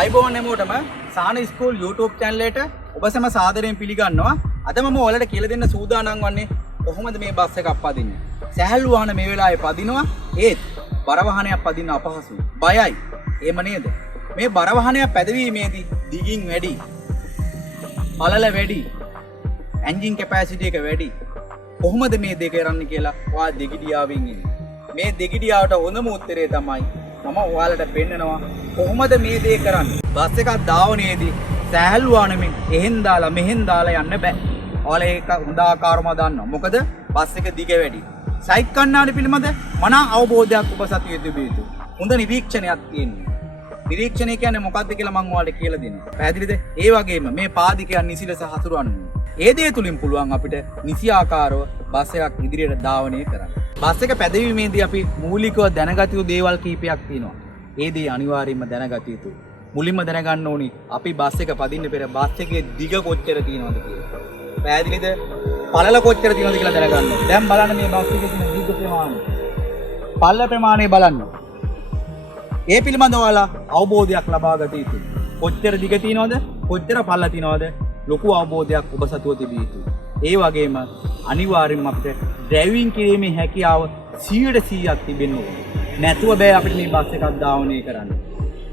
අයිබෝන් හැමෝටම සාන school YouTube channel එකට ඔබ සැම සාදරයෙන් පිළිගන්නවා. අද මම ඔයාලට කියලා දෙන්න සූදානම් වන්නේ කොහොමද මේ බස් එක පදින්නේ. සැහැල්ලු වාහන මේ වෙලාවේ පදිනවා. ඒත් බර වාහනයක් පදින්න අපහසුයි. බයයි. එහෙම නේද? මේ බර වාහනයක් පැදවීමේදී දිගින් වැඩි, පළල වැඩි, එන්ජින් කැපැසිටි එක වැඩි. කොහොමද මේ දෙක කරන්නේ කියලා ඔයා දෙගිඩියාවෙන් ඉන්නේ. මේ දෙගිඩියාවට හොඳම උත්තරේ තමයි මම ඔයාලට පෙන්නනවා කොහොමද මේ දේ කරන්නේ. බස් එකක් දාවනේදී සැහැල්ලු වාහනෙමින් එහෙන් දාලා මෙහෙන් දාලා යන්න බෑ. ඔයාලා ඒක හොඳ ආකාරම දන්නවා. මොකද බස් එක දිග වැඩි. සයිඩ් කණ්ණාඩි පිළිබඳ මනා අවබෝධයක් ඔබ සතු යුතුයි. හොඳ නිරීක්ෂණයක් තියෙනවා. නිරීක්ෂණය කියන්නේ මොකක්ද කියලා මම ඔයාලට කියලා දෙනවා. පැහැදිලිද? ඒ වගේම මේ පාදිකයන් නිසිලස හසුරවන්න. ඒ දේ තුලින් පුළුවන් අපිට නිසි ආකාරව බස් එකක් ඉදිරියට ධාවනය කරන්න. බස් එක පැදවීමේදී අපි මූලිකව දැනගත යුතු දේවල් කීපයක් තියෙනවා. ඒ දේ අනිවාර්යයෙන්ම දැනගත යුතුයි. මුලින්ම දැනගන්න ඕනි අපි බස් එක පදින්න පෙර බස් එකේ දිග කොච්චර තියෙනවද කියලා. පැහැදිලිද? පළල කොච්චර තියෙනවද කියලා දැනගන්න. දැන් බලන්න මේ බස් එකේ තියෙන දිග ප්‍රමාණය. පළල ප්‍රමාණය බලන්න. ඒ පිළිබඳව ඔයාලා අවබෝධයක් ලබා ගත යුතුයි. කොච්චර දිග තියෙනවද? කොච්චර පළල තියෙනවද? ලොකු අවබෝධයක් ඔබ සතුව තිබිය යුතුයි. ඒ වගේම අනිවාර්යයෙන්ම අපිට ඩ්‍රයිවිං කිරීමේ හැකියාව 100%ක් තිබෙන්න ඕනේ. නැතුව බෑ අපිට මේ බස් එකක් ධාවනය කරන්න.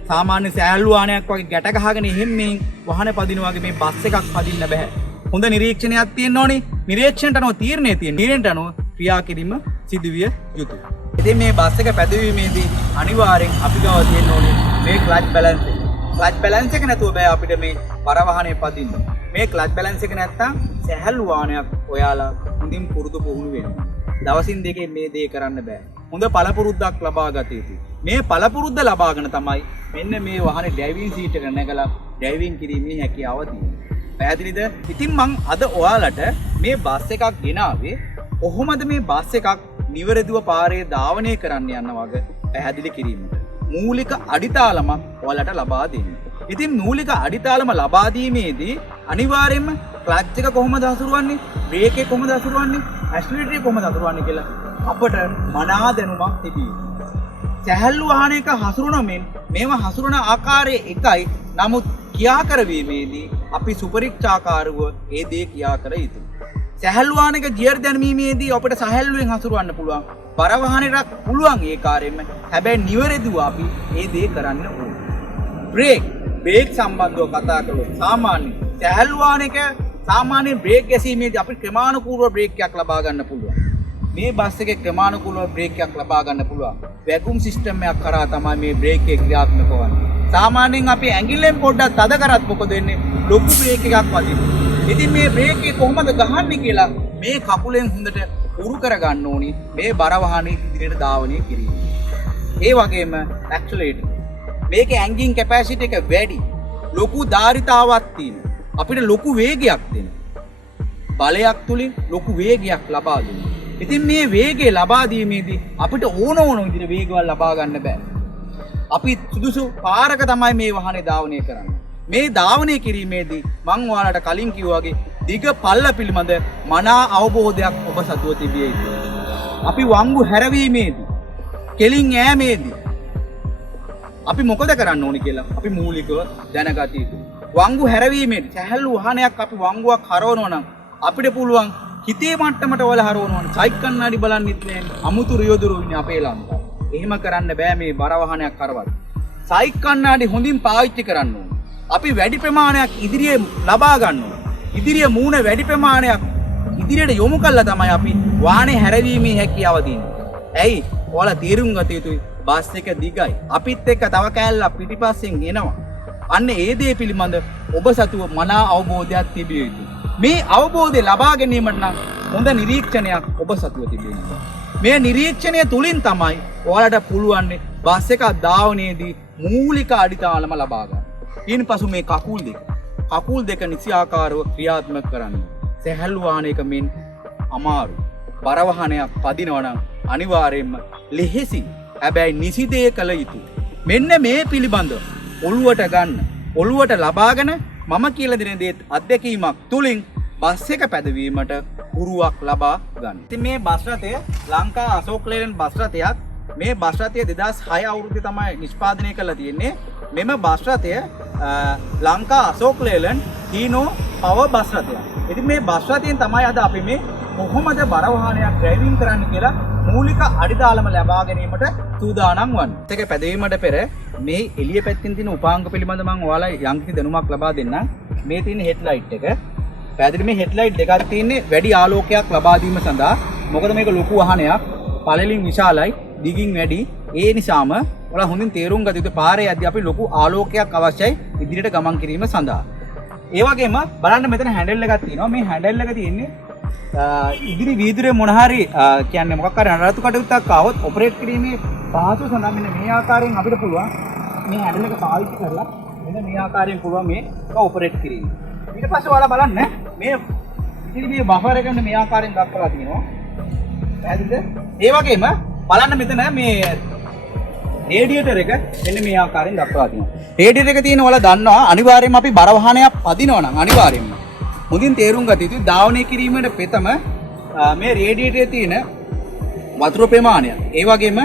සාමාන්‍ය සෑහළු වාහනයක් වගේ ගැට ගහගෙන එහෙම මේ වාහන පදින වගේ මේ බස් එකක් පදින්න බෑ. හොඳ නිරීක්ෂණයක් තියෙන්න ඕනේ. නිරීක්ෂණයට අනුව තීරණය තියෙන. තීරණයට අනුව ක්‍රියා කිරීම සිදුවිය යුතුයි. ඉතින් මේ බස් එක පැදවීමේදී අනිවාර්යෙන් අපි ගාව තියෙන්න ඕනේ මේ ක්ලච් බැලන්ස් එක. ක්ලච් බැලන්ස් එක නැතුව බෑ අපිට මේ බර වාහනේ පදින්න. මේ ක්ලච් බැලන්ස් එක නැත්තම් සැහැල්ලු වාහනයක් ඔයාලා හොඳින් පුරුදු පුහුණු වෙන්න. දවසින් දෙකේ මේ දේ කරන්න බෑ. හොඳ පළපුරුද්දක් ලබා ගත යුතුයි. මේ පළපුරුද්ද ලබාගෙන තමයි මෙන්න මේ වාහනේ ඩ්‍රයිවිං සීට් එක නැගලා ඩ්‍රයිවිං කිරීමේ හැකියාව තියෙන්නේ. පැහැදිලිද? ඉතින් මං අද ඔයාලට මේ බස් එකක් ගෙනාවේ කොහොමද මේ බස් එකක් නිවැරදිව පාරේ ධාවනය කරන්න යන වගේ පැහැදිලි කිරීමට. මූලික අඩිතාලමක් ඔයාලට ලබා දෙන්න. ඉතින් මූලික අඩිතාලම ලබා දීමේදී අනිවාර්යයෙන්ම ක්ලච් එක කොහොමද හසුරවන්නේ, බ්‍රේක් එක කොහොමද හසුරවන්නේ, ඇක්සලරේටර් එක කොහොමද හසුරවන්නේ කියලා අපට මනා දැනුමක් තිබිය යුතුයි. සැහැල්ලු වාහනයක හසුරවමින් මේවා හසුරන ආකාරය එකයි. නමුත් ක්‍රියා කරවීමේදී අපි සුපරික්ෂාකාරව ඒ දේ ක්‍රියා කර යුතුයි. සැහැල්ලු වාහනයක ගියර් දැමීමේදී අපිට සැහැල්ලුවෙන් හසුරවන්න පුළුවන්. බර වාහනයකට පුළුවන් ඒ කාර්යෙම. හැබැයි නිවැරදිව අපි ඒ දේ කරන්න ඕනේ. බ්‍රේක් සම්බන්ධව කතා කළොත් සාමාන්‍ය සැහැල්ලු වාහනයක සාමාන්‍ය බ්‍රේක් ගැසීමේදී අපිට ක්‍රමානුකූලව බ්‍රේක් එකක් ලබා ගන්න පුළුවන්. මේ බස් එකේ ක්‍රමානුකූලව බ්‍රේක් එකක් ලබා ගන්න පුළුවන්. වැකුම් සිස්ටම් එකක් කරා තමයි මේ බ්‍රේක් එක ක්‍රියාත්මක වන්නේ. සාමාන්‍යයෙන් අපි ඇඟිල්ලෙන් පොඩ්ඩක් තද කරත් මොකද වෙන්නේ? ලොකු බ්‍රේක් එකක් වදිනවා. ඉතින් මේ බ්‍රේක් එක කොහොමද ගහන්නේ කියලා මේ කකුලෙන් හොඳට උරු කර ගන්න ඕනි මේ බර වාහනේ ඉදිරියට ධාවනය කිරීම. ඒ වගේම ඇක්සලරේටර්. මේකේ එන්ජින් කැපැසිටි එක වැඩි. ලොකු ධාරිතාවක් තියෙනවා. අපිට ලොකු වේගයක් දෙනවා. බලයක් තුලින් ලොකු වේගයක් ලබා දෙනවා. ඉතින් මේ වේගය ලබා දීමේදී අපිට ඕන විදිහට වේගවල් ලබා ගන්න බෑ. අපි සුදුසු පාරක තමයි මේ වාහනේ ධාවනය කරන්නේ. මේ ධාවනය කිරීමේදී මම ඔයාලට කලින් කිව්වා වගේ දිග පල්ල පිළිබඳ මනා අවබෝධයක් ඔබ සතුව තිබිය යුතුයි. අපි වංගු හැරවීමේදී, කෙලින් ඈමේදී අපි මොකද කරන්න ඕනි කියලා අපි මූලිකව දැනගත යුතුයි. වංගු හැරවීමේදී සැහැල්ලු වාහනයක් අපි වංගුවක් හරවනවා නම් අපිට පුළුවන් හිතේ මට්ටමට වල හරවනවා. සයිඩ් කණ්ණාඩි බලන්නෙත් නෑ. අමුතු රියදුරු ඉන්නේ අපේ ලංකාවේ. එහෙම කරන්න බෑ මේ බර වාහනයක් කරවන්න. සයිඩ් කණ්ණාඩි හොඳින් පාවිච්චි කරන්න ඕනේ. අපි වැඩි ප්‍රමාණයක් ඉදිරියේ ලබා ගන්න ඕනේ. ඉදිරියේ මූණ වැඩි ප්‍රමාණයක් ඉදිරියට යොමු කළා තමයි අපි වාහනේ හැරවීමේ හැකියාව තියෙන්නේ. ඇයි? ඔයාලා තීරුම් ගත යුතුයි. බස් එක දිගයි. අපිත් එක්ක තව කෑල්ලක් පිටිපස්සෙන් එනවා. අන්න ඒ දේ පිළිබඳ ඔබ සතුව මනා අවබෝධයක් තිබිය යුතුයි. මේ අවබෝධය ලබා ගැනීමට නම් හොඳ නිරීක්ෂණයක් ඔබ සතුව තිබෙන්න ඕනේ. මේ නිරීක්ෂණය තුලින් තමයි ඔයාලට පුළුවන් බස් එක ධාවනයේදී මූලික අඩිතාලම ලබා ගන්න. ඊන්පසු මේ කකුල් දෙක නිසියාකාරව ක්‍රියාත්මක කරන්න. සැහැල්ලු වාහනයක මෙන් අමාරු බර වාහනයක් පදිනවා නම් අනිවාර්යයෙන්ම ලෙහෙසි හැබැයි නිසිදේ කළ යුතුයි. මෙන්න මේ පිළිබඳව ඔළුවට ගන්න. ඔළුවට ලබාගෙන මම කියලා දෙන දේ අත්දැකීමක් තුලින් බස් එක පැදවීමට උරුවක් ලබා ගන්න. ඉතින් මේ බස් රථය ලංකා අශෝක් ලේලන් බස් රථයක් මේ බස් රථය 2006 අවුරුද්දේ තමයි නිෂ්පාදනය කරලා තියෙන්නේ. මෙම බස් රථය ලංකා අශෝක් ලේලන්ඩ් හීනෝ පවර් බස් රථයක්. ඉතින් මේ බස් රථයෙන් තමයි අද අපි මේ කොහොමද බර වාහනයක් ඩ්‍රයිවිං කරන්න කියලා මූලික අඩිතාලම ලබා ගැනීමට සූදානම් වන්නේ. ඒක පැදවීමට පෙර මේ එළිය පැත්තෙන් තියෙන උපාංග පිළිබඳ මම ඔයාලා යම්කිසි දැනුමක් ලබා දෙන්නම්. මේ තියෙන හෙඩ්ලයිට් එක. පැහැදිලි මේ හෙඩ්ලයිට් දෙකක් තියෙන්නේ වැඩි ආලෝකයක් ලබා දීම සඳහා. මොකද මේක ලොකු වාහනයක්, පළලින් විශාලයි, දිගින් වැඩි. ඒ නිසාම ඔයාලා හොඳින් තේරුම් ගත යුතු පාරේ යද්දී අපි ලොකු ආලෝකයක් අවශ්‍යයි ඉදිරියට ගමන් කිරීම සඳහා. ඒ වගේම බලන්න මෙතන හැන්ඩල් එකක් තියෙනවා. මේ හැන්ඩල් එක තියෙන්නේ ඉදිරි වීදුරේ මොන හරි කියන්නේ මොකක් හරි නඩත්තු කටයුත්තක් ආවොත් ඔපරේට් කිරීමේ පහසුව සඳහා මෙන්න මේ ආකාරයෙන් අපිට පුළුවන් මේ හැන්ඩල් එක පාවිච්චි කරලා මෙන්න මේ ආකාරයෙන් පුළුවන් මේක ඔපරේට් කිරීම. ඊට පස්සේ ඔයාලා බලන්න මේ ඉතින් මේ බෆර් එක මේ ආකාරයෙන් දක්වලා තියෙනවා. පැහැදිලිද? ඒ වගේම බලන්න මෙතන මේ රේඩියේටර් එක මෙන්න මේ ආකාරයෙන් දක්වලා තියෙනවා. රේඩියේටර් එක තියෙන ඔයාලා දන්නවා අනිවාර්යයෙන්ම අපි බර වාහනයක් පදිනවා නම් අනිවාර්යයෙන්ම මුදින් තේරුම් ගත යුතුයි ධාවනය කිරීමට පෙතම මේ රේඩියේටරේ තියෙන වතුර ප්‍රමාණය ඒ වගේම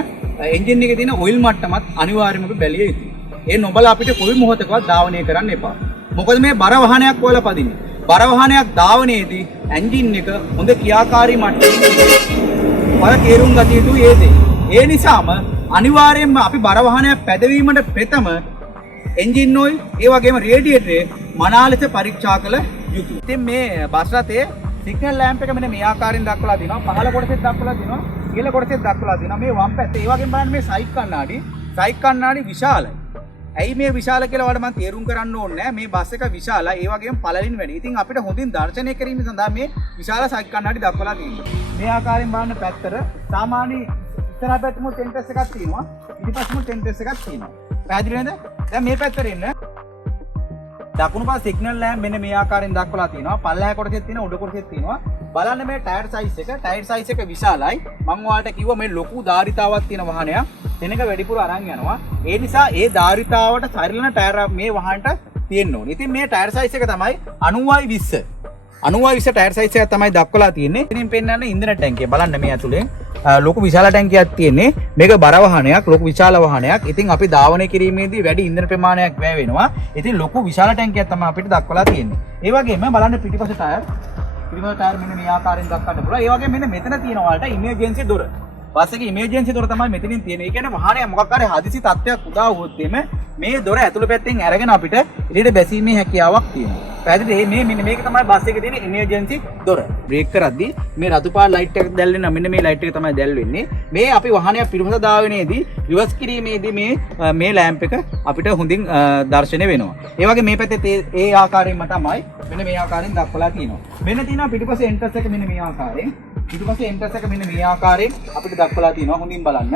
එන්ජින් එකේ තියෙන ඔයිල් මට්ටමත් අනිවාර්යයෙන්ම බැලිය යුතුයි. ඒ නොබල අපිට කොයි මොහොතකවත් ධාවනය කරන්න එපා. මොකද මේ බර වාහනයක් ඔයාලා පදින්නේ. බර වාහනයක් ධාවනයේදී එන්ජින් එක හොඳ ක්‍රියාකාරී මට්ටමේ වල තේරුම් ගත යුතුයි ඒ දේ. ඒ නිසාම අනිවාර්යයෙන්ම අපි බර වාහනයක් පැදවීමට පෙතම එන්ජින් ඔයිල් ඒ වගේම රේඩියේටරේ මනාලෙස පරීක්ෂා කළ යුතුයි. ඉතින් මේ බස් රථයේ සිග්නල් ලෑම්ප් එක මෙන්න මේ ආකාරයෙන් දක්වලා තිනවා. පහළ කොටසෙත් දක්වලා තිනවා. ඉහළ කොටසෙත් දක්වලා තිනවා. මේ වම් පැත්තේ ඒ වගේම බලන්න මේ සයිඩ් කණ්ණාඩි විශාලයි. ඇයි මේ විශාල කියලා වඩ මම තේරුම් කරන්න ඕනේ නැහැ. මේ බස් එක විශාලයි. ඒ වගේම පළලින් වැඩි. ඉතින් අපිට හොඳින් දර්ශනය කිරීම සඳහා මේ විශාල සයිඩ් කණ්ණාඩි දක්වලා තියෙනවා. මේ ආකාරයෙන් බලන්න පැත්තට සාමාන්‍ය ඉස්සරහ පැත්තෙම ටෙන්ටස් එකක් තියෙනවා. ඉදිරිපස්සෙම ටෙන්ටස් එකක් තියෙනවා. පැහැදිලි නේද? දැන් මේ පැත්තට එන්න. දකුණු පාර සිග්නල් ලෑම්ප් මෙන්න මේ ආකාරයෙන් දක්වලා තියෙනවා. පල්ලෙහා කොටසෙත් තියෙනවා, උඩ කොටසෙත් තියෙනවා. බලන්න මේ ටයර් සයිස් එක. ටයර් සයිස් එක විශාලයි. මම ඔයාලට කිව්වා මේ ලොකු ධාරිතාවක් තියෙන වාහනයක්. දෙනක වැඩිපුර අරන් යනවා. ඒ නිසා ඒ ධාරිතාවට සරිලන ටයර් මේ වාහනට තියෙන්න ඕනේ. ඉතින් මේ ටයර් සයිස් එක තමයි 90/20. 90/20 ටයර් සයිස් එකක් තමයි දක්වලා තියෙන්නේ. ඉතින් පෙන්නන්නේ ඉන්ධන ටැංකිය. බලන්න මේ ඇතුලේ ලොකු විශාල ටැංකියක් තියෙන්නේ. මේක බර වාහනයක්, ලොකු විශාල වාහනයක්. ඉතින් අපි ධාවනය කිරීමේදී වැඩි ඉන්ධන ප්‍රමාණයක් වැය වෙනවා. ඉතින් ලොකු විශාල ටැංකියක් තමයි අපිට දක්වලා තියෙන්නේ. ඒ වගේම බලන්න පිටිපස්ස ටයර්. පිටිපස්ස ටයර් මෙන්න මේ ආකාරයෙන් දක්වන්න පුළුවන්. ඒ වගේම මෙන්න මෙතන තියෙන වලට ඉමර්ජන්සි දොර. බස් එකේ ඉමර්ජන්සි දොර තමයි මෙතනින් තියෙන්නේ. ඒ කියන්නේ වාහනය මොකක් හරි හදිසි තත්ත්වයක් උදා වුවොත් මේ දොර ඇතුළු පැත්තෙන් අරගෙන අපිට එළියට බැසීමේ හැකියාවක් තියෙනවා. පැහැදිලිද? මේ මෙන්න මේක තමයි බස් එකේ තියෙන ඉමර්ජන්සි දොර. බ්‍රේක් කරද්දී මේ රතු පාට ලයිට් එක දැල්වෙන මෙන්න මේ ලයිට් එක තමයි දැල්වෙන්නේ. මේ අපි වාහනය පිටුපස දාවනේදී රිවර්ස් කිරීමේදී මේ ලෑම්ප් එක අපිට හොඳින් දැర్శණය වෙනවා. ඒ වගේ මේ පැත්තේ ඒ ආකාරයෙන්ම තමයි මෙන්න මේ ආකාරයෙන් දක්වලා තියෙනවා. මෙන්න තියෙනවා පිටුපසේ එන්ටර්ස් එක මෙන්න මේ ආකාරයෙන්. පිටුපසේ එන්ටර්ස් එක මෙන්න මේ ආකාරයෙන් අපිට දක්වලා තියෙනවා. හොඳින් බලන්න.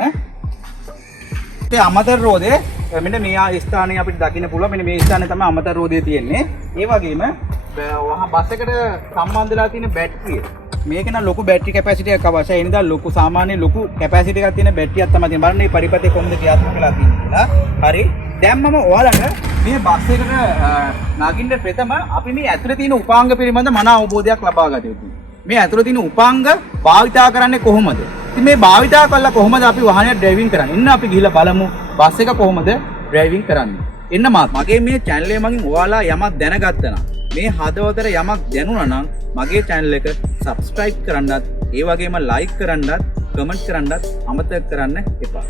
ඒ අමතර රෝදේ මෙන්න මේ ස්ථානයේ අපිට දකින්න පුළුවන්. මෙන්න මේ ස්ථානයේ තමයි අමතර රෝදේ තියෙන්නේ. ඒ වගේම බස් එකට සම්බන්ධ වෙලා තියෙන බැටරිය. මේක නම් ලොකු බැටරි කැපැසිටි එකක් අවශ්‍යයි. ඒ නිසා ලොකු සාමාන්‍ය ලොකු කැපැසිටි එකක් තියෙන බැටරියක් තමයි තියෙන්නේ. බලන්න මේ පරිපතේ කොහොමද ක්‍රියාත්මක වෙලා තියෙන්නේ කියලා. හරි. දැන් මම ඔයාලට මේ බස් එකට නගින්න ප්‍රථම අපි මේ ඇතුලේ තියෙන උපාංග පිළිබඳ මන අවබෝධයක් ලබා ගත යුතුයි. මේ ඇතුලේ තියෙන උපාංග භාවිතා කරන්නේ කොහොමද? ඉතින් මේ භාවිතා කළා කොහොමද අපි වාහනය ඩ්‍රයිවිං කරන්නේ? ඉන්න අපි ගිහිල්ලා බලමු බස් එක කොහොමද ඩ්‍රයිවිං කරන්නේ. එන්න මගේ මේ channel එක මගින් ඔයාලා යමක් දැනගත්තා නම් මේ හදවතට යමක් දැනුණා නම් මගේ channel එක subscribe කරන්නත් ඒ වගේම like කරන්නත් comment කරන්නත් අමතක කරන්න එපා.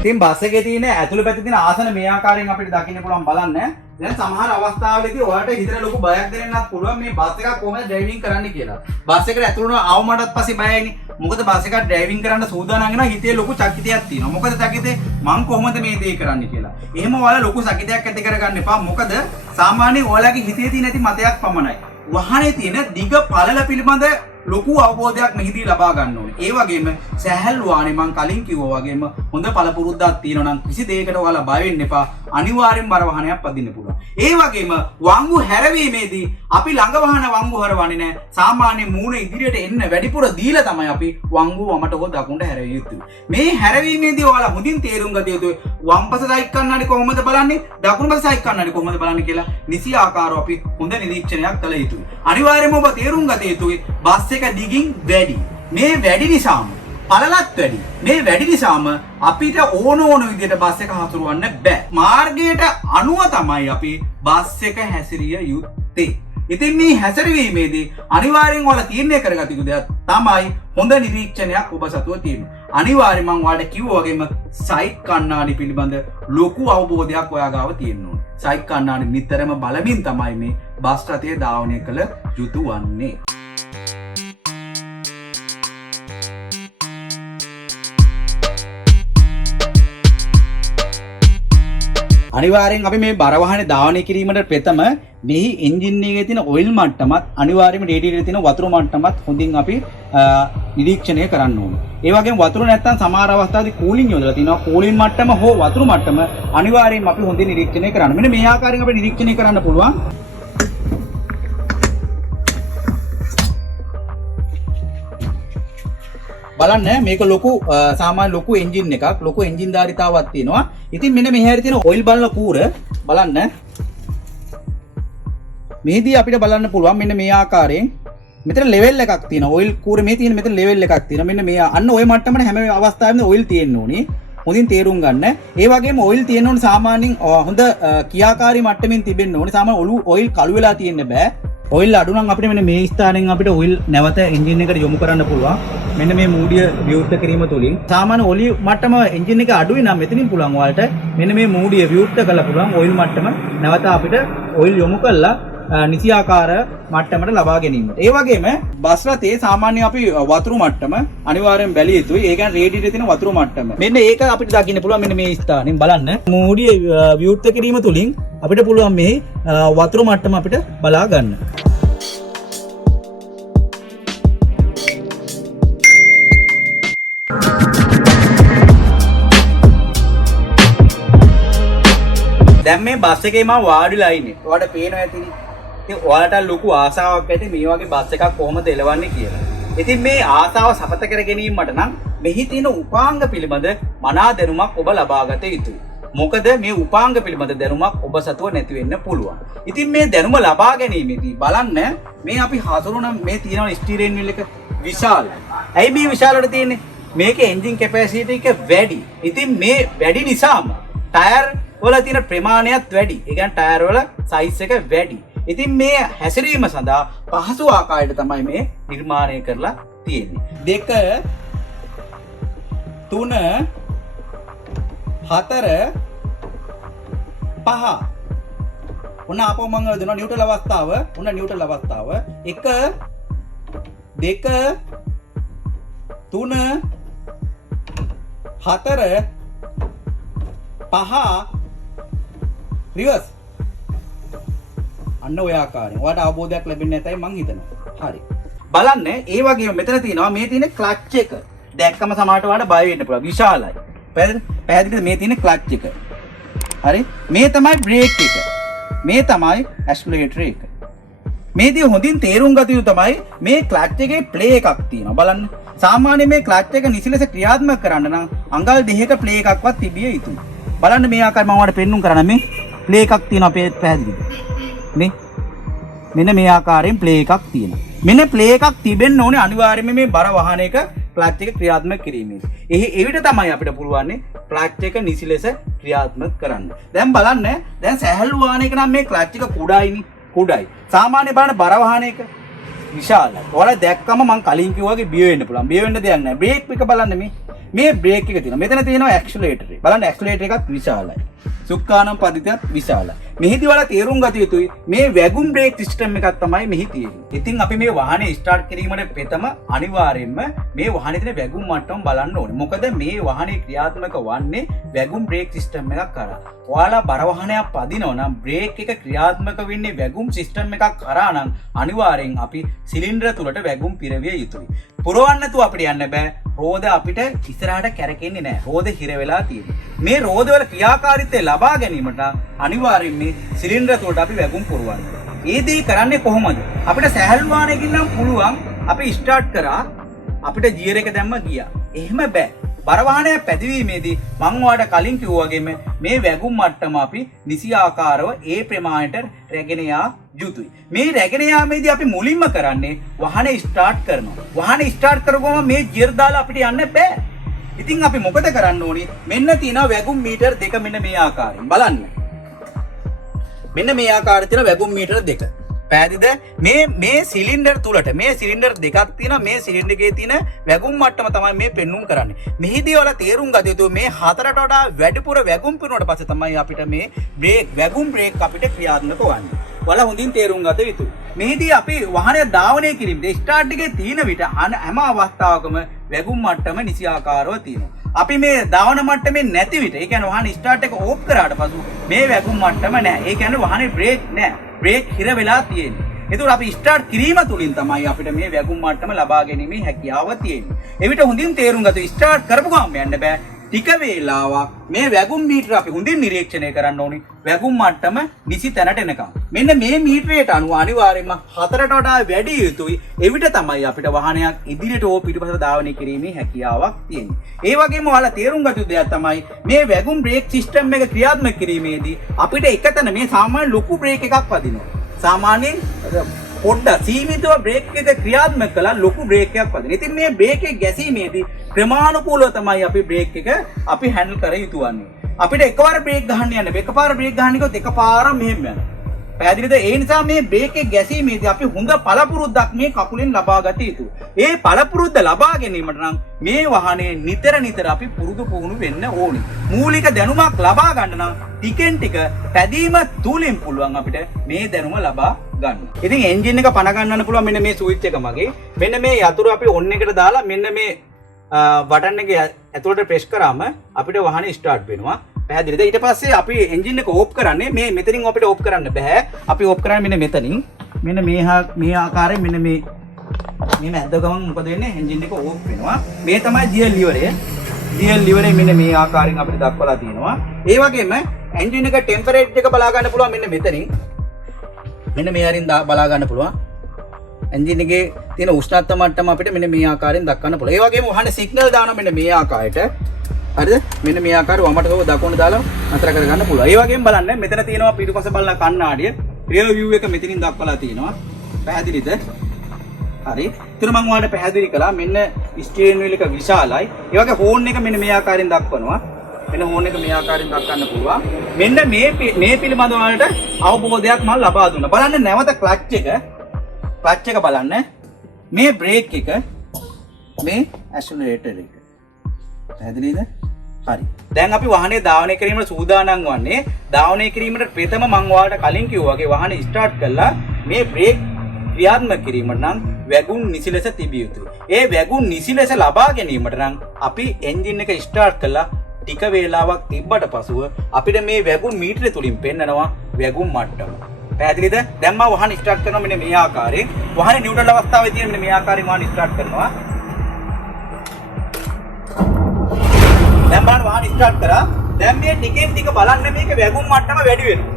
ඉතින් බස් එකේ තියෙන ඇතුළේ පැත්තේ තියෙන ආසන මේ ආකාරයෙන් අපිට දකින්න පුළුවන් බලන්න. දැන් සමහර අවස්ථාවලදී ඔයාලට හිතට ලොකු බයක් දැනෙන්නත් පුළුවන් මේ බස් එකක් කොහොමද ඩ්‍රයිවිං කරන්න කියලා. බස් එකට ඇතුළු වුණා ආවමඩත් පස්සේ බයයිනේ. මොකද බස් එකක් ඩ්‍රයිවිං කරන්න සූදානම් වෙනවා හිතේ ලොකු චකිතයක් තියෙනවා. මොකද චකිතේ මං කොහොමද මේ දේ කරන්නේ කියලා. එහෙම ඔයාලා ලොකු චකිතයක් ඇති කරගන්න එපා. මොකද සාමාන්‍යයෙන් ඔයාලගේ හිතේ තියෙන ඇති මතයක් පමණයි. වාහනේ තියෙන දිග පළල පිළිබඳ ලොකු අවබෝධයක් මෙහිදී ලබා ගන්න ඕනේ. ඒ වගේම සැහැල්ලු වාහනේ මම කලින් කිව්වා වගේම හොඳ පළපුරුද්දක් තියෙනවා නම් කිසි දෙයකට ඔයාලා බය වෙන්න එපා. අනිවාර්යෙන් බර වාහනයක් පදින්න පුළුවන්. ඒ වගේම වංගු හැරවීමේදී අපි ළඟ වහන වංගු හරවන්නේ නැහැ. සාමාන්‍ය මූණ ඉදිරියට එන්න වැඩිපුර දීලා තමයි අපි වංගු වමට හෝ දකුණට හැරවිය යුතුයි. මේ හැරවීමේදී ඔයාලා හොඳින් තේරුම් ගත යුතුයි. වම් පස සයික් කන්නාඩි කොහොමද බලන්නේ? දකුණු පස සයික් කන්නාඩි කොහොමද බලන්නේ කියලා නිසි ආකාරව අපි හොඳ නිරීක්ෂණයක් කළ යුතුයි. අනිවාර්යයෙන්ම ඔබ තේරුම් ගත යුතුයි බස් එක දිගින් වැඩි. මේ වැඩි නිසාම පළලත් වැඩි. මේ වැඩි නිසාම අපිට ඕන විදිහට බස් එක හසුරවන්න බෑ. මාර්ගයට අනුව තමයි අපි බස් එක හැසිරිය යුත්තේ. ඉතින් මේ හැසිරීමේදී අනිවාර්යෙන් ඔයාලා තීරණය කරගත යුතු දෙයක් තමයි හොඳ නිරීක්ෂණයක් ඔබ සතුව තියෙන්න. අනිවාර්යෙන් මම ඔයාලට කිව්වා වගේම සයික් කණ්ණාඩි පිළිබඳ ලොකු අවබෝධයක් ඔයා ගාව තියෙන්න ඕනේ. සයික් කණ්ණාඩි නිතරම බලමින් තමයි මේ බස් රථය ධාවනය කළ යුතු වන්නේ. අනිවාර්යෙන් අපි මේ බර වාහනේ ධාවනය කිරීමට ප්‍රථම මෙහි එන්ජින් එකේ තියෙන ඔයිල් මට්ටමත් අනිවාර්යයෙන්ම රේඩියේටරේ තියෙන වතුර මට්ටමත් හොඳින් අපි නිරීක්ෂණය කරන්න ඕනේ. ඒ වගේම වතුර නැත්තම් සමහර අවස්ථාවලදී කූලින් යොදලා තිනවා. කූලින් මට්ටම හෝ වතුර මට්ටම අනිවාර්යයෙන්ම අපි හොඳින් නිරීක්ෂණය කරන්න. මෙන්න මේ ආකාරයෙන් අපිට නිරීක්ෂණය කරන්න පුළුවන්. බලන්න මේක ලොකු සාමාන්‍ය ලොකු එන්ජින් එකක්. ලොකු එන්ජින් ධාරිතාවක් තියෙනවා. ඉතින් මෙන්න මෙහි හැරි තියෙන ඔයිල් බලන කූර බලන්න. මෙහිදී අපිට බලන්න පුළුවන් මෙන්න මේ ආකාරයෙන් මෙතන ලෙවල් එකක් තියෙනවා. ඔයිල් කූර මේ තියෙන මෙතන ලෙවල් එකක් තියෙනවා. මෙන්න මේ අන්න ওই මට්ටමට හැම අවස්ථාවෙම ඔයිල් තියෙන්න ඕනේ. හොඳින් තේරුම් ගන්න. ඒ වගේම ඔයිල් තියෙන්න ඕනේ සාමාන්‍යයෙන් හොඳ ක්‍රියාකාරී මට්ටමින් තිබෙන්න ඕනේ. සාමාන්‍ය ඔයිල් කළු වෙලා තියෙන්න බෑ. ඔයිල් අඩු නම් අපිට මෙන්න මේ ස්ථානයෙන් අපිට ඔයිල් නැවත එන්ජින් එකට යොමු කරන්න පුළුවන්. මෙන්න මේ මූඩිය විවෘත කිරීම තුලින් සාමාන්‍ය ඔලි මට්ටම එන්ජින් එක අඩුයි නම් මෙතනින් පුළුවන් ඔයාලට මෙන්න මේ මූඩිය විවෘත කරලා පුළුවන් ඔයිල් මට්ටම නැවත අපිට ඔයිල් යොමු කරලා නිසියාකාර මට්ටමට ලබා ගැනීමට. ඒ වගේම බස් රථයේ සාමාන්‍ය අපි වතුරු මට්ටම අනිවාර්යෙන් බැලිය යුතුයි. ඒ කියන්නේ රේඩියේටරේ තියෙන වතුරු මට්ටම. මෙන්න ඒක අපිට දකින්න පුළුවන් මෙන්න මේ ස්ථානෙන් බලන්න. මූඩිය විවෘත කිරීම තුලින් අපිට පුළුවන් මේ වතුරු මට්ටම අපිට බලා ගන්න. දැන් මේ බස් එකේ මම වාඩිලා ඉන්නේ. ඔයාලට පේනවා ඇතිනේ. ඉතින් ඔයාලට ලොකු ආසාවක් ඇති මේ වගේ බස් එකක් කොහොමද එලවන්නේ කියලා. ඉතින් මේ ආසාව සපත කර ගැනීමට නම් මෙහි තියෙන උපාංග පිළිබඳ මනා දැනුමක් ඔබ ලබා ගත යුතුයි. මොකද මේ උපාංග පිළිබඳ දැනුමක් ඔබ සතුව නැති වෙන්න පුළුවන්. ඉතින් මේ දැනුම ලබා ගැනීමේදී බලන්න මේ අපි හසුරුවන මේ තියෙන ස්ටියරින් වීල් එක විශාලයි. ඇයි මේ විශාලට තියෙන්නේ? මේකේ එන්ජින් කැපැසිටි එක වැඩි. ඉතින් මේ වැඩි නිසාම ටයර් වල තියෙන ප්‍රමාණයත් වැඩි. ඒ කියන්නේ ටයර් වල සයිස් එක වැඩි. ඉතින් මේ හැසිරීම සඳහා පහසු ආකාරයට තමයි මේ නිර්මාණය කරලා තියෙන්නේ. 2 3 4 5 ඔන්න ආපහු මම දෙනවා නියුට්‍රල් අවස්ථාව. ඔන්න නියුට්‍රල් අවස්ථාව. 1 2 3 4 5 රිවර්ස්. අන්න ඔය ආකාරයෙන්. ඔයාලට අවබෝධයක් ලැබෙන්නේ නැතයි මං හිතනවා. හරි. බලන්න ඒ වගේම මෙතන තියෙනවා මේ තියෙන ක්ලච් එක. දැක්කම සමහරට ඔයාලට බය වෙන්න පුළුවන්. විශාලයි. පැහැදිලිද මේ තියෙන ක්ලච් එක. හරි. මේ තමයි බ්‍රේක් එක. මේ තමයි ඇක්සලරේටර් එක. මේදී හොඳින් තේරුම් ගත යුතු තමයි මේ ක්ලච් එකේ ප්ලේ එකක් තියෙනවා. බලන්න. සාමාන්‍ය මේ ක්ලච් එක නිසි ලෙස ක්‍රියාත්මක කරන්න නම් අඟල් දෙකක ප්ලේ එකක්වත් තිබිය යුතුයි. බලන්න මේ ආකාරයෙන් මම ඔයාලට පෙන්නුම් කරන්න මේ ප්ලේ එකක් තියෙනවා පැහැදිලිද? මේ මෙන්න මේ ආකාරයෙන් ප්ලේ එකක් තියෙනවා. මෙන්න ප්ලේ එකක් තිබෙන්න ඕනේ අනිවාර්යයෙන්ම මේ බර වාහනයක ක්ලච් එක ක්‍රියාත්මක කිරීමේදී. එවිට තමයි අපිට පුළුවන් ක්ලච් එක නිසි ලෙස ක්‍රියාත්මක කරන්න. දැන් බලන්න දැන් සැහැල්ලු වාහනයක නම් මේ ක්ලච් එක කුඩායිනේ. කුඩායි. සාමාන්‍ය බලන්න බර වාහනයක විශාලයි. ඔයාලා දැක්කම මම කලින් කිව්වා වගේ බිය වෙන්න පුළුවන්. බිය වෙන්න දෙයක් නැහැ. බ්‍රේක් එක බලන්න මේ. මේ බ්‍රේක් එක තියෙනවා. මෙතන තියෙනවා ඇක්සලරේටර් එක. බලන්න ඇක්සලරේටර් එකත් විශාලයි. සුක්කානම් පදිතයත් විශාලයි. මෙහිදී වල තේරුම් ගත යුතුයි මේ වැගුම් බ්‍රේක් සිස්ටම් එකක් තමයි මෙහි තියෙන්නේ. ඉතින් අපි මේ වාහනේ ස්ටාර්ට් කිරීමට ප්‍රථම අනිවාර්යයෙන්ම මේ වාහනේ තියෙන වැගුම් මට්ටම බලන්න ඕනේ. මොකද මේ වාහනේ ක්‍රියාත්මක වන්නේ වැගුම් බ්‍රේක් සිස්ටම් එකක් කරා. ඔයාලා බර වාහනයක් පදිනවා නම් බ්‍රේක් එක ක්‍රියාත්මක වෙන්නේ වැගුම් සිස්ටම් එකක් කරා නම් අනිවාර්යෙන් අපි සිලින්ඩර තුලට වැගුම් පිරවිය යුතුයි. පුරවන්න නැතුව අපිට යන්න බෑ. රෝද අපිට ඉස්සරහට කැරකෙන්නේ නැහැ. රෝද හිර වෙලා තියෙනවා. මේ රෝද වල ක්‍රියාකාරීත්වය ලබා ගැනීමට අනිවාර්යෙන් මේ සිලින්ඩර තුලට අපි වැගුම් පුරවන්න. ඒ දේ කරන්නේ කොහොමද? අපිට සැහැල්ලු වාහනයකින් නම් පුළුවන් අපි ස්ටාර්ට් කරා අපිට ගියර් එක දැම්ම ගියා. එහෙම බෑ. බර වාහනය පැදවීමේදී මම ඔයාලට කලින් කිව්වා වගේම මේ වැගුම් මට්ටම අපි නිසියාකාරව ඒ ප්‍රමාණයට රැගෙන යා යුතුයි. මේ රැගෙන යාමේදී අපි මුලින්ම කරන්නේ වාහනේ ස්ටාර්ට් කරනවා. වාහනේ ස්ටාර්ට් කරගොම මේ ගියර් දාලා අපිට යන්න බෑ. ඉතින් අපි මොකද කරන්න ඕනි? මෙන්න තියෙනවා වැගුම් මීටර් දෙක මෙන්න මේ ආකාරයෙන්. බලන්න. මෙන්න මේ ආකාරයට තියෙන වැගුම් මීටර් දෙක. පැහැදිලිද? මේ සිලින්ඩර් තුලට මේ සිලින්ඩර් දෙකක් තියෙනවා. මේ සිලින්ඩර් එකේ තියෙන වැගුම් මට්ටම තමයි මේ පෙන්눔 කරන්නේ. මෙහිදී වල තේරුම් ගත යුතු මේ හතරට වඩා වැඩිපුර වැගුම් පිරුණාට පස්සේ තමයි අපිට මේ වැගුම් බ්‍රේක් අපිට ක්‍රියාත්මක වන්නේ. වල හොඳින් තේරුම් ගත යුතුයි. මෙහිදී අපි වාහනය ධාවනය කිරීමේදී ස්ටාර්ට් එකේ තියෙන විට හැම අවස්ථාවකම වැගුම් මට්ටම නිසියාකාරව තියෙනවා. අපි මේ ධාවන මට්ටමේ නැති විට ඒ කියන්නේ වාහනේ ස්ටාර්ට් එක ඕෆ් කරාට පසු මේ වැගුම් මට්ටම නැහැ. ඒ කියන්නේ වාහනේ බ්‍රේක් නැහැ. බ්‍රේක් හිර වෙලා තියෙන්නේ. ඒතකොට අපි ස්ටාර්ට් කිරීම තුලින් තමයි අපිට මේ වැගුම් මට්ටම ලබා ගැනීමේ හැකියාව තියෙන්නේ. එවිට හොඳින් තේරුම් ගත ස්ටාර්ට් කරපු ගමන් යන්න බෑ. ටික වේලාවක් මේ වැගුම් මීටර අපි හොඳින් නිරීක්ෂණය කරන්න ඕනි. වැගුම් මට්ටම නිසි තැනට එනකම්. මෙන්න මේ මීටරයට අනුව අනිවාර්යයෙන්ම හතරට වඩා වැඩි යුතුයි. එවිට තමයි අපිට වාහනයක් ඉදිරියට හෝ පිටුපසට ධාවනය කිරීමේ හැකියාවක් තියෙන්නේ. ඒ වගේම ඔයාලා තේරුම් ගත යුතු දෙයක් තමයි මේ වැගුම් බ්‍රේක් සිස්ටම් එක ක්‍රියාත්මක කිරීමේදී අපිට එකතැන මේ සාමාන්‍ය ලොකු බ්‍රේක් එකක් වදිනවා. සාමාන්‍යයෙන් පොඩ්ඩක් සීමිතව බ්‍රේක් එක ක්‍රියාත්මක කළා ලොකු බ්‍රේක් එකක් වදින. ඉතින් මේ බ්‍රේක් එක ගැසීමේදී ක්‍රමානුකූලව තමයි අපි බ්‍රේක් එක අපි හැන්ඩල් කර යුතු වන්නේ. අපිට එකවර බ්‍රේක් ගහන්න යන්න බෑ. එකපාර බ්‍රේක් ගහන්න ගියොත් එකපාරම මෙහෙම යනවා. පැහැදිලිද? ඒ නිසා මේ බ්‍රේක් එක ගැසීමේදී අපි හොඳ පළපුරුද්දක් මේ කකුලෙන් ලබා ගත යුතුයි. ඒ පළපුරුද්ද ලබා ගැනීමට නම් මේ වාහනේ නිතර අපි පුරුදු පුහුණු වෙන්න ඕනේ. මූලික දැනුමක් ලබා ගන්න නම් ටිකෙන් ටික පැදීම තුලින් පුළුවන් අපිට මේ දැනුම ලබා ගන්න. ඉතින් එන්ජින් එක පණ ගන්නන්න පුළුවන් මෙන්න මේ ස්විච් එක මගේ. මෙන්න මේ යතුරු අපි ඔන් එකට දාලා මෙන්න මේ බටන් එක ඇතුළට ප්‍රෙස් කරාම අපිට වාහනේ ස්ටාර්ට් වෙනවා. පැහැදිලිද? ඊට පස්සේ අපි එන්ජින් එක ඕෆ් කරන්නේ මේ මෙතනින් අපිට ඕෆ් කරන්න බෑ. අපි ඕෆ් කරන්නේ මෙන්න මෙතනින්. මෙන්න මේ ආකාරයෙන් මෙන්න මේ මැද්ද ගමන් මොකද වෙන්නේ? එන්ජින් එක ඕෆ් වෙනවා. මේ තමයි ගියර් ලිවරය. ගියර් ලිවරේ මෙන්න මේ ආකාරයෙන් අපිට දක්වලා තියෙනවා. ඒ වගේම එන්ජින් එක ටෙම්පරේචර් එක බලා ගන්න පුළුවන් මෙන්න මෙතනින්. මෙන්න මේ හරින් බලා ගන්න පුළුවන්. එන්ජින් එකේ තියෙන උෂ්ණත්ව මට්ටම අපිට මෙන්න මේ ආකාරයෙන් දක්වන්න පුළුවන්. ඒ වගේම වහන සිග්නල් දානවා මෙන්න මේ ආකාරයට. හරිද? මෙන්න මේ ආකාරය වමට හොව දකුණට දාලා නතර කරගන්න පුළුවන්. ඒ වගේම බලන්න මෙතන තියෙනවා පිටුපස බලන කණ්ණාඩිය. රියර් view එක මෙතනින් දක්වලා තියෙනවා. පැහැදිලිද? හරි. ඊට මම ඔයාලට පැහැදිලි කළා මෙන්න ස්ටියරින් වීල් එක විශාලයි. ඒ වගේ හෝන් එක මෙන්න මේ ආකාරයෙන් දක්වනවා. මෙන්න හෝන් එක මේ ආකාරයෙන් දක්වන්න පුළුවන්. මෙන්න මේ පිළිබඳව ඔයාලට අවබෝධයක් මම ලබා දුන්නා. බලන්න නැවත ක්ලච් එක බලන්න. මේ බ්‍රේක් එක මේ ඇක්සලරේටර් එක. පැහැදිලිද? හරි. දැන් අපි වාහනේ ධාවනය කිරීමට සූදානම් වන්නේ. ධාවනය කිරීමට ප්‍රථම මම ඔයාලට කලින් කිව්වා වගේ වාහනේ ස්ටාර්ට් කළා මේ බ්‍රේක් ක්‍රියාත්මක කිරීමට නම් වැගුම් නිසි ලෙස තිබිය යුතුයි. ඒ වැගුම් නිසි ලෙස ලබා ගැනීමට නම් අපි එන්ජින් එක ස්ටාර්ට් කළා ටික වේලාවක් තිබ්බට පසුව අපිට මේ වැගුම් මීටරය තුලින් පෙන්නනවා වැගුම් මට්ටම. පැහැදිලිද? දැන් මම වාහනේ ස්ටාර්ට් කරනවා මෙන්න මේ ආකාරයෙන්. වාහනේ නියුට්‍රල් අවස්ථාවේ තියෙන මෙන්න මේ ආකාරයෙන් වාහනේ ස්ටාර්ට් කරනවා. දැන් බලන්න වාහනේ ස්ටාර්ට් කරා. දැන් මේ ටිකෙන් ටික බලන්න මේක වැගුම් මට්ටම වැඩි වෙනවා.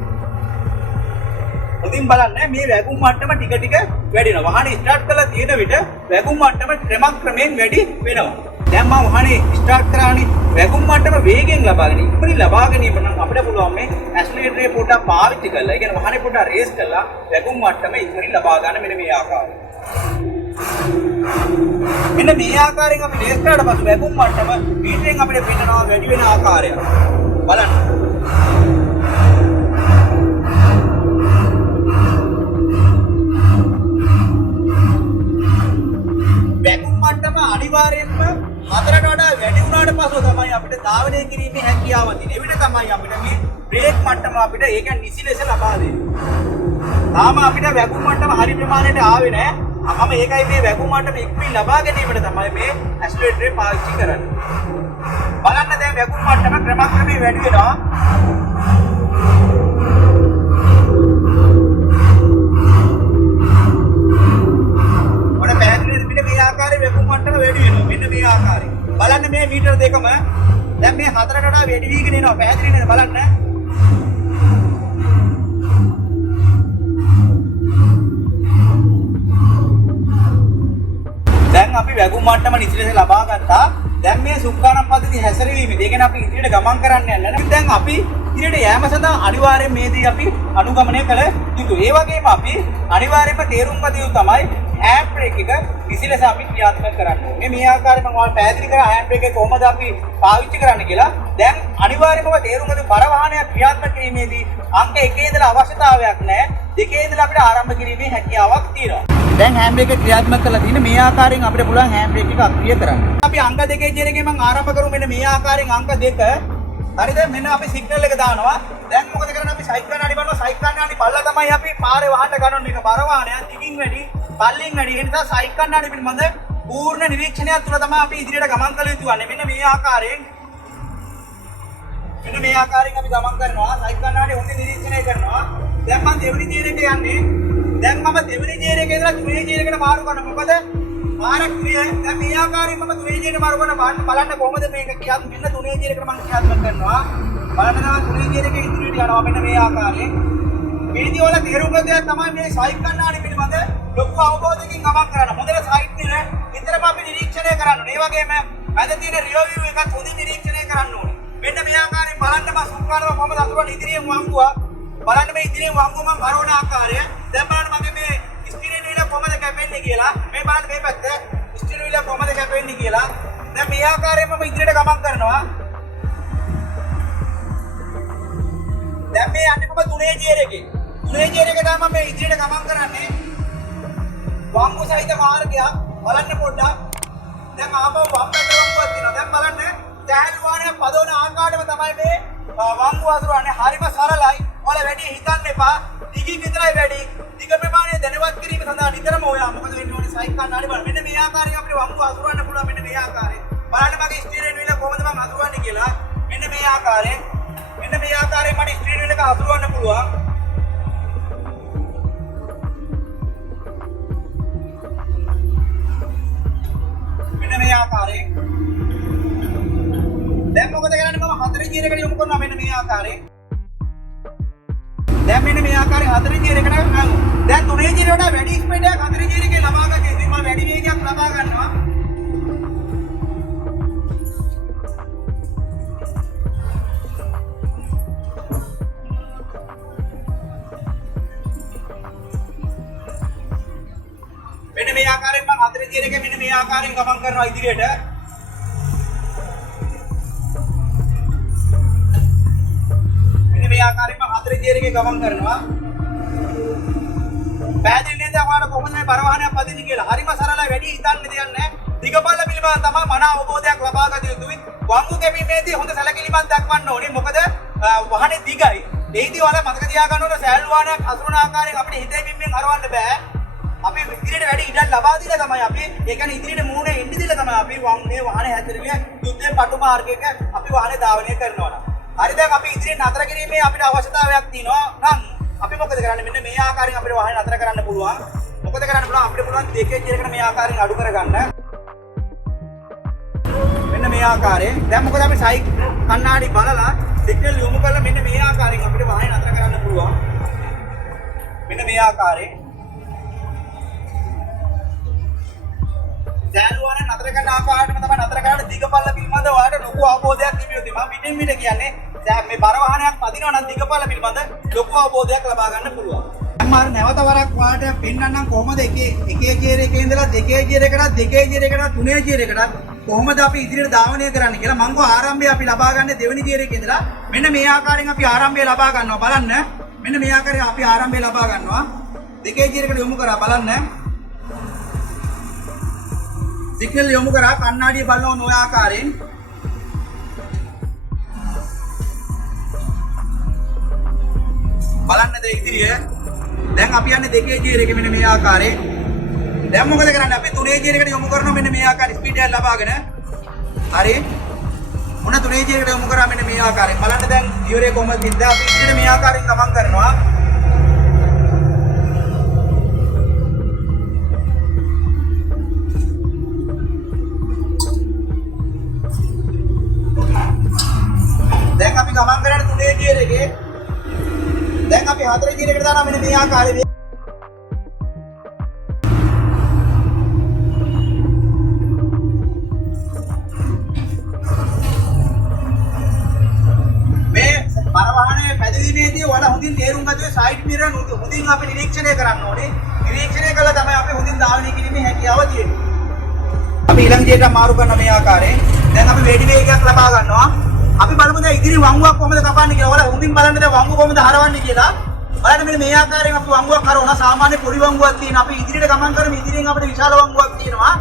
හොඳින් බලන්න මේ වැගුම් මට්ටම ටික ටික වැඩි වෙනවා. වාහනේ ස්ටාර්ට් කරලා තියෙන විට වැගුම් මට්ටම ක්‍රමයෙන් වැඩි වෙනවා. දැන් මම වාහනේ ස්ටාර්ට් කරානේ වැගුම් මට්ටම වේගෙන් ලබා ගැනීම. ඉක්මනින් ලබා ගැනීම නම් අපිට පුළුවන් මේ ඇක්සලරේටර් එක පොඩ්ඩක් පාවිච්චි කරලා, ඒ කියන්නේ වාහනේ පොඩ්ඩක් රේස් කරලා වැගුම් මට්ටම ඉක්මනින් ලබා ගන්න මෙන්න මේ ආකාරයෙන්. මෙන්න මේ ආකාරයෙන් අපි රේස් කරාට පස්සේ වැගුම් මට්ටම මීටරෙන් අපිට පෙන්නනවා වැඩි වෙන ආකාරය. බලන්න. වැගුම් මට්ටම අනිවාර්යයෙන්ම හතරට වඩා වැඩි වුණාට පස්ව තමයි අපිට ධාවනය කිරීමේ හැකියාව තියෙන්නේ. එවිට තමයි අපිට මේ බ්‍රේක් මට්ටම අපිට ඒක නිසි ලෙස ලබා දෙන්නේ. තාම අපිට වැගුම් මට්ටම හරි ප්‍රමාණයට ආවේ නැහැ. මම ඒකයි මේ වැගුම් මට්ටම ඉක්මනින් ලබා ගැනීමට තමයි මේ ඇක්සලරේටර් පාවිච්චි කරන්නේ. බලන්න දැන් වැගුම් මට්ටම ක්‍රමක්‍රමයෙන් වැඩි වෙනවා. ඔන්න පැහැදිලිද පිට මේ ආකාරයේ වැගුම් මට්ටම වැඩි වෙනවා. මෙන්න මේ ආකාරයෙන්. බලන්න මේ මීටර දෙකම දැන් මේ හතරට වඩා වැඩි වීගෙන එනවා. පැහැදිලි නේද බලන්න. දැන් අපි වැගුම් මට්ටම නිසි ලෙස ලබා ගත්තා. දැන් මේ සුඛානම් පද්ධතිය හැසිරවීමේ ඒ කියන්නේ අපි ඉදිරියට ගමන් කරන්න යන්න නම් දැන් අපි ඉදිරියට යෑම සඳහා අනිවාර්යයෙන් මේ දේ අපි අනුගමනය කළ යුතුයි. ඒ වගේම අපි අනිවාර්යයෙන්ම තේරුම් ගත යුතු තමයි හෑන්ඩ් බ්‍රේක් එක නිසි ලෙස අපි ක්‍රියාත්මක කරන්න ඕනේ. මේ ආකාරයෙන් මම ඔයාලට පැහැදිලි කරා හෑන්ඩ් බ්‍රේක් එක කොහොමද අපි පාවිච්චි කරන්න කියලා. දැන් අනිවාර්යයෙන්ම තේරුම් ගත බර වාහනයක් ක්‍රියාත්මක කිරීමේදී අංක 1 ඉඳලා අවශ්‍යතාවයක් නැහැ. 2 ඉඳලා අපිට ආරම්භ කිරීමේ හැකියාවක් තියෙනවා. දැන් හෑන්ඩ් බ්‍රේක් එක ක්‍රියාත්මක කරලා තියෙන මේ ආකාරයෙන් අපිට පුළුවන් හෑන්ඩ් බ්‍රේක් එක අක්‍රිය කරන්න. අපි අංක 2 ජීරකේ මම ආරම්භ කරමු මෙන්න මේ ආකාරයෙන් අංක 2. හරිද? මෙන්න අපි සිග්නල් එක දානවා. දැන් මොකද කරන්නේ අපි සයිකල් කණ්ණාඩි බලනවා. සයිකල් කණ්ණාඩි බලලා තමයි අපි පාරේ වහන්න ගන්න මේක බර වාහනයක් දිගින් වැඩි, පල්ලෙන් වැඩි. ඒ නිසා සයිකල් කණ්ණාඩි පිළිබඳ පූර්ණ නිරීක්ෂණයක් තුළ තමයි අපි ඉදිරියට ගමන් කළ යුතු වන්නේ. මෙන්න මේ ආකාරයෙන් අපි ගමන් කරනවා. සයිකල් කණ්ණාඩි හොඳින් නිරීක්ෂණය කරනවා. දැන් මම දෙවෙනි ජීරකේ යන්නේ. දැන් මම දෙවෙනි ජීරකේ ඉඳලා තුනේ ජීරකට මාරු කරනවා. මොකද මාරක් ක්‍රිය දැන් මේ ආකාරයෙන් මම තුනේ ජීරකට මාරු කරනවා. බලන්න කොහොමද මේක ක්‍රියාත්මක වෙන්නේ. තුනේ ජීරකට මම ක්‍රියාත්මක කරනවා. බලන්න තමයි තුනේ ජීරකේ ඉදිරියට යනවා. මෙන්න මේ ආකාරයෙන් මේදී වල තේරුම් ගන්න දෙයක් තමයි මේ සයිකල් කණ්ණාඩි පිළිබඳ ලොකු අවබෝධයකින් ගමන් කරන්න. හොඳට සයිට් එක විතරම අපි නිරීක්ෂණය කරන්න ඕනේ. ඒ වගේම මැද තියෙන රියව් එකත් හොඳින් නිරීක්ෂණය කරන්න ඕනේ. මෙන්න මේ ආකාරයෙන් බලන්න මම සුඛානව කොහොමද අතුරන ඉදිරියෙන් වංගුවා. බලන්න මේ ඉදිරියෙන් වංගුව මම කරවන ආකාරය. දැන් බලන්න මගේ මේ ස්ටියරින් වීල කොහොමද කැපෙන්නේ කියලා. මේ බලන්න මේ පැත්ත ස්ටියරින් වීල කොහොමද කැපෙන්නේ කියලා. දැන් මේ ආකාරයෙන් මම ඉදිරියට ගමන් කරනවා. දැන් මේ යන්නේ මම තුනේ ජීරකේ. තුනේ ජීරකේ තමයි මම ඉදිරියට ගමන් කරන්නේ. වංගු සහිත මාර්ගයක් බලන්න පොඩ්ඩක්. දැන් ආපහු වම් පැත්තට වංගුවක් තියෙනවා. දැන් බලන්න සෑහළු වාහනයක් පදවන ආකාරයටම තමයි මේ වංගුව අසුරන්නේ. හරිම සරලයි. ඔයාලා වැඩි හිතන්න එපා. දිගින් විතරයි වැඩි. දිග ප්‍රමාණය දැනවත් කිරීම සඳහා නිතරම ඔයා මොකද වෙන්නේ ඕනේ සයිකල් කණ්ණාඩි බලන්න. මෙන්න මේ ආකාරයෙන් අපිට වංගුව අසුරන්න පුළුවන්. මෙන්න මේ ආකාරයෙන්. බලන්න මගේ ස්ටියරින් වීල කොහොමද මම අසුරන්නේ කියලා. මෙන්න මේ ආකාරයෙන්. මෙන්න මේ ආකාරයෙන් මට ස්ටියරින් වීල එක අසුරවන්න පුළුවන්. මෙන්න මේ ආකාරයෙන්. දැන් මොකද කරන්නේ මම හතරේ ජීරකට යොමු කරනවා. මෙන්න මේ ආකාරයෙන්. දැන් මෙන්න මේ ආකාරයෙන් හතරේ ජීරකට යනවා. දැන් තුනේ ජීරකට වඩා වැඩි ස්පීඩ් එකක් හතරේ ජීරකේ ලබා ගන්න. ඉතින් මම වැඩි වේගයක් ලබා ගන්නවා. මෙන්න මේ ආකාරයෙන් මම හතරේ ජීරකේ මෙන්න මේ ආකාරයෙන් ගමන් කරනවා ඉදිරියට. මේ ආකාරයෙන්ම හතරේ ජීරකේ ගමන් කරනවා. පැහැදිලි නේද ඔයාලා කොහොමද මේ බර වාහනයක් පදින්නේ කියලා. හරිම සරලයි වැඩි හිතන්න දෙයක් නැහැ. දිගපල්ල පිළිබඳව තමයි මන අවබෝධයක් ලබා ගත යුතුයි. වංගු කැපීමේදී හොඳ සැලකිලිමත් දක්වන්න ඕනේ. මොකද වාහනේ දිගයි. ඒදී ඔයාලා මතක තියාගන්න ඕනේ සෑහළු වාහනයක් හසුරන ආකාරයෙන් අපිට හිතේ පිම්මෙන් හරවන්න බෑ. අපි ඉදිරියට වැඩි ඉඩක් ලබා දීලා තමයි අපි ඒ කියන්නේ ඉදිරියට මූණේ එන්න දීලා තමයි අපි මේ වාහනේ හැදෙන්නේ යුද්ධයෙන් පටු මාර්ගයක අපි වාහනේ ධාවනය කරනවා. හරි දැන් අපි ඉදිරියට නතර කිරීමේ අපිට අවශ්‍යතාවයක් තියෙනවා නම් අපි මොකද කරන්නේ මෙන්න මේ ආකාරයෙන් අපිට වාහනේ නතර කරන්න පුළුවන්. මොකද කරන්න පුළුවන් අපිට පුළුවන් දෙකේ ජීරකට මේ ආකාරයෙන් අඩු කරගන්න. මෙන්න මේ ආකාරයෙන්. දැන් මොකද අපි සයික් කණ්ණාඩි බලලා සිග්නල් යොමු කරලා මෙන්න මේ ආකාරයෙන් අපිට වාහනේ නතර කරන්න පුළුවන්. මෙන්න මේ ආකාරයෙන්. දැනුවන නතර කරන ආකාරයටම තමයි නතර කරලා දිගපල්ල පිළිබඳ ඔයාලට ලොකු අවබෝධයක් තිබිය යුතුයි. මම පිටින් පිට කියන්නේ දැන් මේ බර වාහනයක් පදිනවා නම් දිගපල්ල පිළිබඳ ලොකු අවබෝධයක් ලබා ගන්න පුළුවන්. මම නැවත වරක් ඔයාලට පෙන්නන්නම් කොහොමද එකේ ගියර් එකේ ඉඳලා දෙකේ ගියර් එකකට තුනේ ගියර් එකකට කොහොමද අපි ඉදිරියට ධාවනය කරන්න කියලා. මම කෝ ආරම්භය අපි ලබා ගන්න දෙවෙනි ගියර් එකේ ඉඳලා මෙන්න මේ ආකාරයෙන් අපි ආරම්භය ලබා ගන්නවා. බලන්න මෙන්න මේ ආකාරයෙන් අපි ආරම්භය ලබා ගන්නවා. දෙකේ ගියර් එකට යොමු කරා බලන්න. සිග්නල් යොමු කරා කණ්ණාඩිය බලනවා නොය ආකාරයෙන්. බලන්නද ඉදිරිය. දැන් අපි යන්නේ 2 ගියර් එකේ මෙන්න මේ ආකාරයෙන්. දැන් මොකද කරන්නේ? අපි 3 ගියර් එකට යොමු කරනවා මෙන්න මේ ආකාරයෙන් ස්පීඩ් එක ලබාගෙන. හරි. මොන 3 ගියර් එකට යොමු කරා මෙන්න මේ ආකාරයෙන්. බලන්න දැන් ගියරේ කොහමද තියද්දී අපි ඉදිරියට මේ ආකාරයෙන් ගමන් කරනවා. දැන් අපි ගමන් කරන්නේ 3 ගියර් එකේ. දැන් අපි 4 ගියර් එකට දානවා මෙන්න මේ ආකාරයෙන්. පරවාහනේ පැදවීමේදී ඔයාලා හොඳින් තේරුම් ගත්තොත් සයිඩ් මිරර් හොඳින් අපි නිරීක්ෂණය කරන්න ඕනේ. නිරීක්ෂණය කළා තමයි අපි හොඳින් ධාවනය කිරීමේ හැකියාව තියෙන්නේ. අපි ඊළඟ දියට මාරු කරන මේ ආකාරයෙන් දැන් අපි වැඩි වේගයක් ලබා ගන්නවා. අපි බලමු දැන් ඉදිරි වංගුවක් කොහොමද කපන්නේ කියලා. ඔයාලා හොඳින් බලන්න දැන් වංගුව කොහොමද හරවන්නේ කියලා. බලන්න මෙන්න මේ ආකාරයෙන් අපි වංගුවක් හරවනවා. සාමාන්‍ය පොඩි වංගුවක් තියෙන අපි ඉදිරියට ගමන් කරමු. ඉදිරියෙන් අපිට විශාල වංගුවක් තියෙනවා.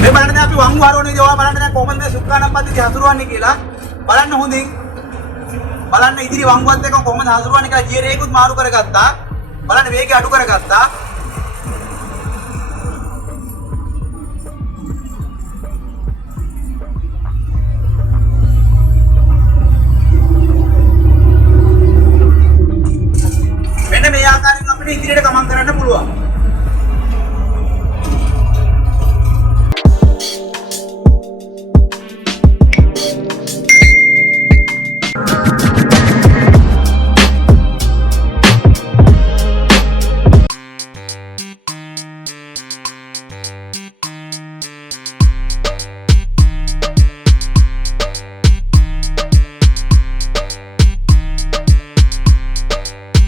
මේ බලන්න දැන් අපි වංගුව හරවන විදිහ ඔයාලා බලන්න දැන් කොහොමද මේ සුක්කානම් පද්ධතිය හසුරවන්නේ කියලා. බලන්න හොඳින්. බලන්න ඉදිරි වංගුවත් එක්ක කොහොමද හසුරවන්නේ කියලා ගියර් එකකුත් මාරු කරගත්තා. බලන්න වේගය අඩු කරගත්තා. මෙන්න මේ ආකාරයෙන් අපිට ඉදිරියට ගමන් කරන්න පුළුවන්.